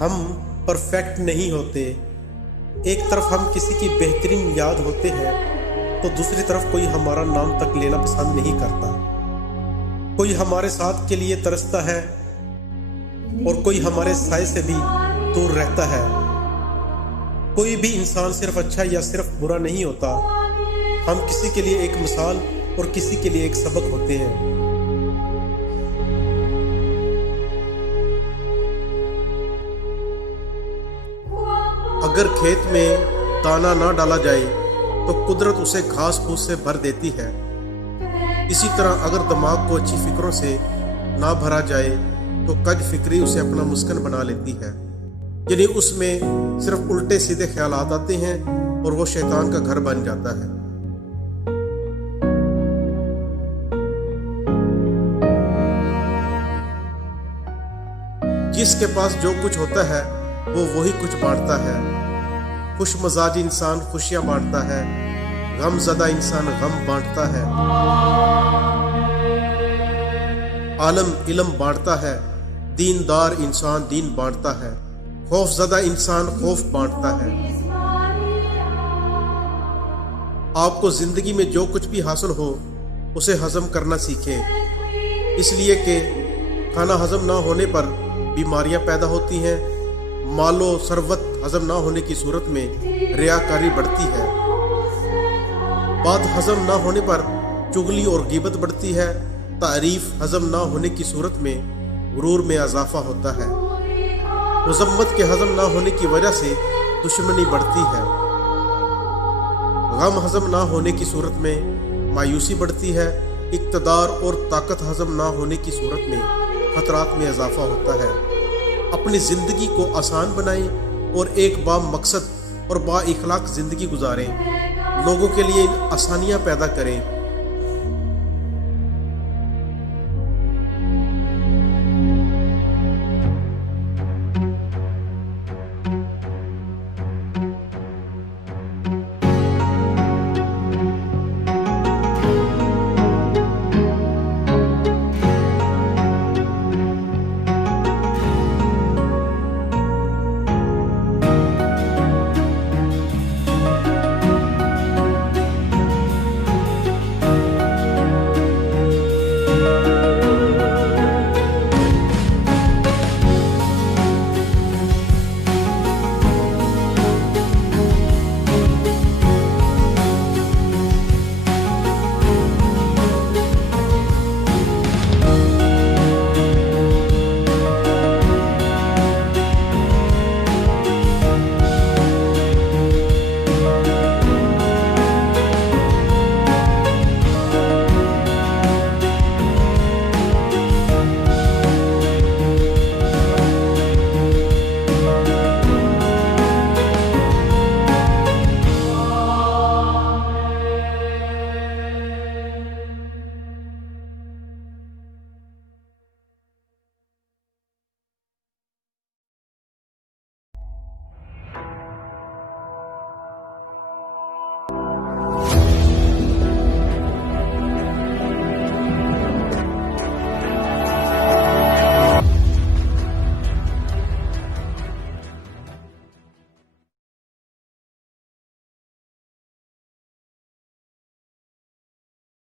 ہم پرفیکٹ نہیں ہوتے۔ ایک طرف ہم کسی کی بہترین یاد ہوتے ہیں تو دوسری طرف کوئی ہمارا نام تک لینا پسند نہیں کرتا۔ کوئی ہمارے ساتھ کے لیے ترستا ہے اور کوئی ہمارے سائے سے بھی دور رہتا ہے۔ کوئی بھی انسان صرف اچھا یا صرف برا نہیں ہوتا۔ ہم کسی کے لیے ایک مثال اور کسی کے لیے ایک سبق ہوتے ہیں۔ اگر کھیت میں دانہ نہ ڈالا جائے تو قدرت اسے گھاس پھوس سے بھر دیتی ہے۔ اسی طرح اگر دماغ کو اچھی فکروں سے نہ بھرا جائے تو کج فکری اسے اپنا مسکن بنا لیتی ہے، یعنی اس میں صرف الٹے سیدھے خیالات آتے ہیں اور وہ شیطان کا گھر بن جاتا ہے۔ جس کے پاس جو کچھ ہوتا ہے وہ وہی کچھ بانٹتا ہے۔ خوش مزاج انسان خوشیاں بانٹتا ہے، غم زدہ انسان غم بانٹتا ہے۔ عالم علم بانٹتا ہے، دیندار انسان دین بانٹتا ہے، خوف زدہ انسان خوف بانٹتا ہے۔ آپ کو زندگی میں جو کچھ بھی حاصل ہو اسے ہضم کرنا سیکھیں، اس لیے کہ کھانا ہضم نہ ہونے پر بیماریاں پیدا ہوتی ہیں، مال و ثروت ہضم نہ ہونے کی صورت میں ریاکاری بڑھتی ہے، بات ہضم نہ ہونے پر چغلی اور غیبت بڑھتی ہے، تعریف ہضم نہ ہونے کی صورت میں غرور میں اضافہ ہوتا ہے، مذمت کے ہضم نہ ہونے کی وجہ سے دشمنی بڑھتی ہے، غم ہضم نہ ہونے کی صورت میں مایوسی بڑھتی ہے، اقتدار اور طاقت ہضم نہ ہونے کی صورت میں خطرات میں اضافہ ہوتا ہے۔ اپنی زندگی کو آسان بنائیں اور ایک با مقصد اور با اخلاق زندگی گزاریں، لوگوں کے لیے آسانیاں پیدا کریں۔